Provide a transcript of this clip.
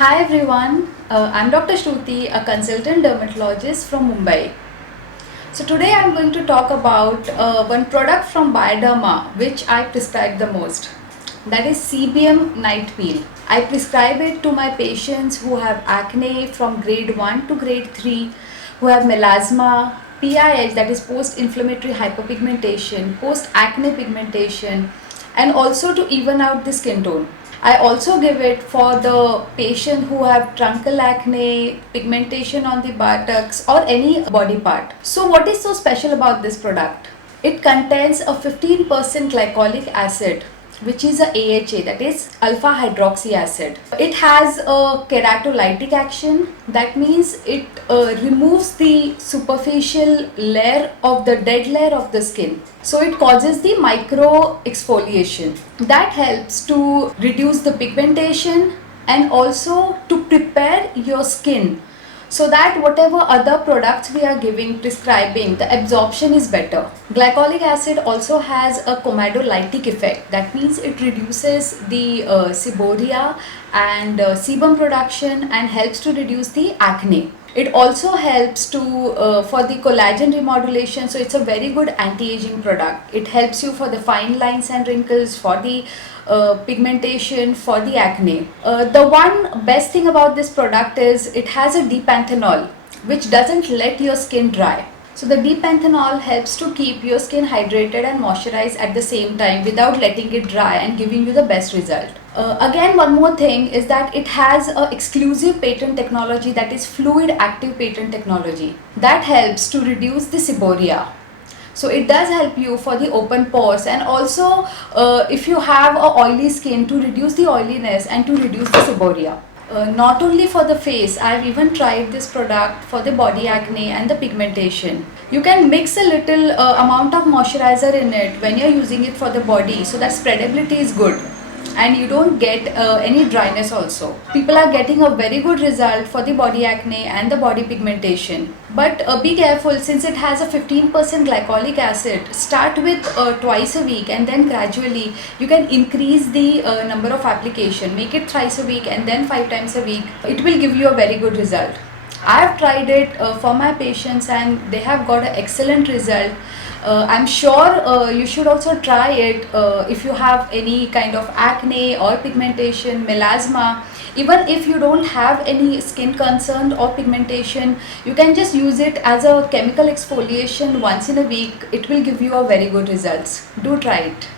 Hi everyone, I'm Dr. Shruti, a consultant dermatologist from Mumbai. So today I'm going to talk about one product from Bioderma which I prescribe the most. That is Sebium Night Peel. I prescribe it to my patients who have acne from grade 1 to grade 3, who have melasma, PIH, that is post-inflammatory hyperpigmentation, post-acne pigmentation, and also to even out the skin tone. I also give it for the patient who have truncal acne, pigmentation on the buttocks or any body part. So what is so special about this product? It contains a 15% glycolic acid, which is a AHA, that is alpha hydroxy acid. It has a keratolytic action, that means it removes the superficial layer of the dead layer of the skin. So it causes the micro exfoliation. That helps to reduce the pigmentation and also to prepare your skin so that whatever other products we are prescribing, the absorption is better. Glycolic acid also has a comedolytic effect. That means it reduces the seborrhea and sebum production and helps to reduce the acne. It also helps to for the collagen remodulation, so it's a very good anti-aging product. It helps you for the fine lines and wrinkles, for the pigmentation, for the acne. The one best thing about this product is it has a D-Panthenol, which doesn't let your skin dry. So the D-Panthenol helps to keep your skin hydrated and moisturized at the same time without letting it dry and giving you the best result. Again, one more thing is that it has an exclusive patent technology, that is fluid active patent technology, that helps to reduce the seborrhea. So it does help you for the open pores, and also if you have a oily skin, to reduce the oiliness and to reduce the seborrhea. Not only for the face, I've even tried this product for the body acne and the pigmentation. You can mix a little amount of moisturizer in it when you're using it for the body, so that spreadability is good and you don't get any dryness also. People are getting a very good result for the body acne and the body pigmentation. But be careful, since it has a 15% glycolic acid. Start with twice a week and then gradually you can increase the number of application. Make it thrice a week and then 5 times a week. It will give you a very good result. I have tried it for my patients and they have got an excellent result. I'm sure you should also try it if you have any kind of acne or pigmentation, melasma. Even if you don't have any skin concern or pigmentation, you can just use it as a chemical exfoliation once in a week. It will give you a very good results. Do try it.